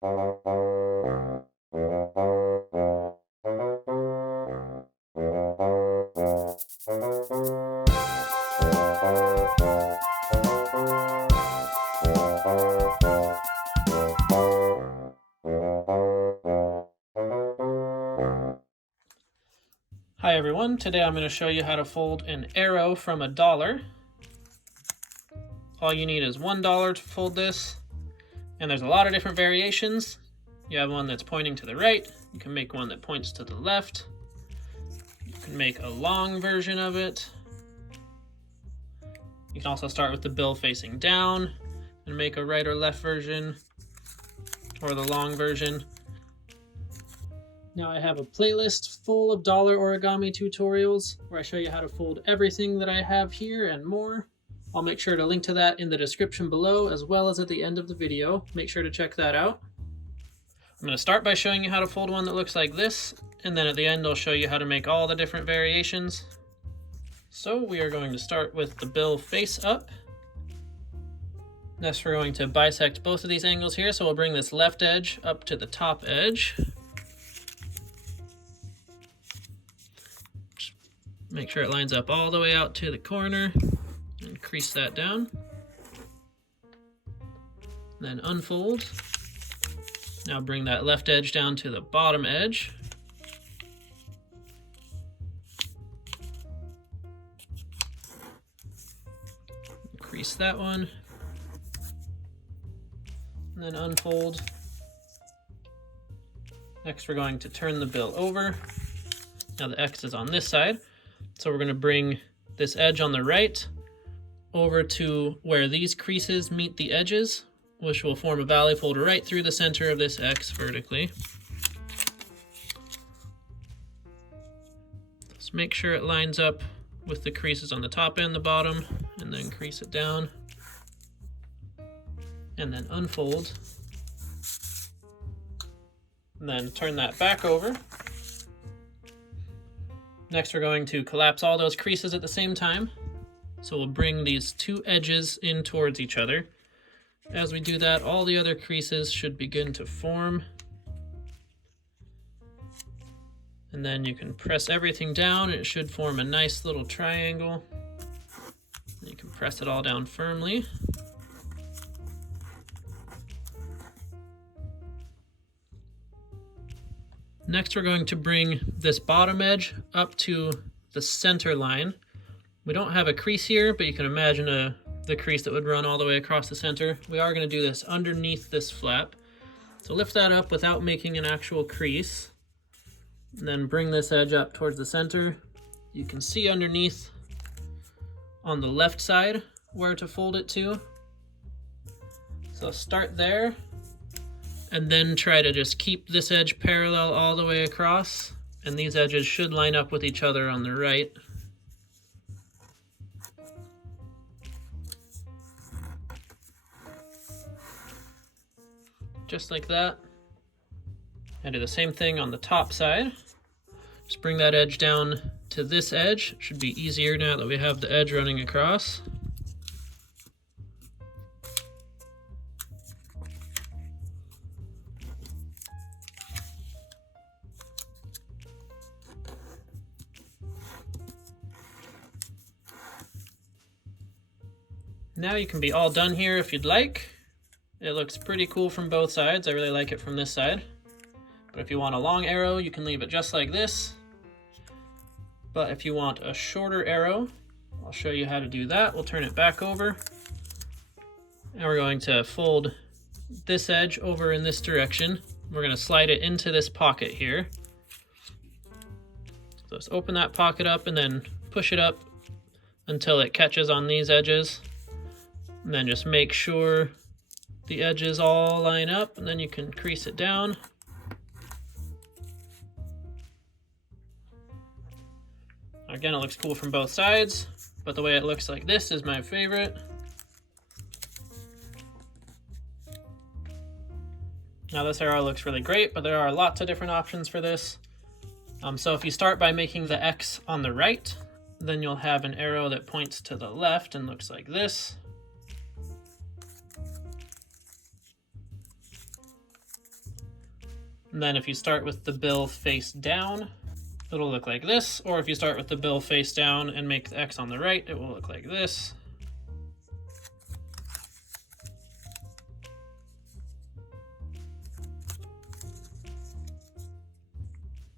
Hi everyone, today I'm going to show you how to fold an arrow from $1. All you need is $1 to fold this, and there's a lot of different variations. You have one that's pointing to the right, you can make one that points to the left, you can make a long version of it. You can also start with the bill facing down and make a right or left version, or the long version. Now I have a playlist full of dollar origami tutorials where I show you how to fold everything that I have here and more. I'll make sure to link to that in the description below as well as at the end of the video. Make sure to check that out. I'm going to start by showing you how to fold one that looks like this, and then at the end I'll show you how to make all the different variations. So we are going to start with the bill face up. Next we're going to bisect both of these angles here, so we'll bring this left edge up to the top edge. Make sure it lines up all the way out to the corner and crease that down. Then unfold. Now bring that left edge down to the bottom edge. Crease that one. And then unfold. Next we're going to turn the bill over. Now the X is on this side. So we're going to bring this edge on the right over to where these creases meet the edges, which will form a valley fold right through the center of this X vertically. Just make sure it lines up with the creases on the top and the bottom, and then crease it down. And then unfold. And then turn that back over. Next we're going to collapse all those creases at the same time. So we'll bring these two edges in towards each other. As we do that, all the other creases should begin to form. And then you can press everything down and it should form a nice little triangle. You can press it all down firmly. Next we're going to bring this bottom edge up to the center line. We don't have a crease here, but you can imagine the crease that would run all the way across the center. We are going to do this underneath this flap. So lift that up without making an actual crease. And then bring this edge up towards the center. You can see underneath on the left side where to fold it to. So start there. And then try to just keep this edge parallel all the way across, and these edges should line up with each other on the right. Just like that. And do the same thing on the top side. Just bring that edge down to this edge. It should be easier now that we have the edge running across. Now you can be all done here if you'd like. It looks pretty cool from both sides. I really like it from this side. But if you want a long arrow, you can leave it just like this. But if you want a shorter arrow, I'll show you how to do that. We'll turn it back over. And we're going to fold this edge over in this direction. We're going to slide it into this pocket here. So just open that pocket up and then push it up until it catches on these edges. And then just make sure the edges all line up, and then you can crease it down. Again, it looks cool from both sides, but the way it looks like this is my favorite. Now this arrow looks really great, but there are lots of different options for this. So if you start by making the X on the right, then you'll have an arrow that points to the left and looks like this. And then if you start with the bill face down, it'll look like this. Or if you start with the bill face down and make the X on the right, it will look like this.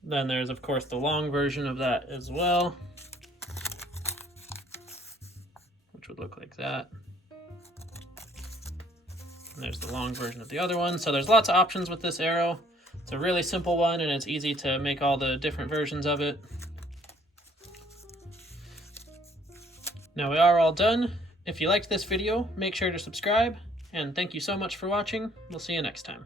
Then there's, of course, the long version of that as well, which would look like that. And there's the long version of the other one. So there's lots of options with this arrow. It's a really simple one, and it's easy to make all the different versions of it. Now we are all done. If you liked this video, make sure to subscribe, and thank you so much for watching. We'll see you next time.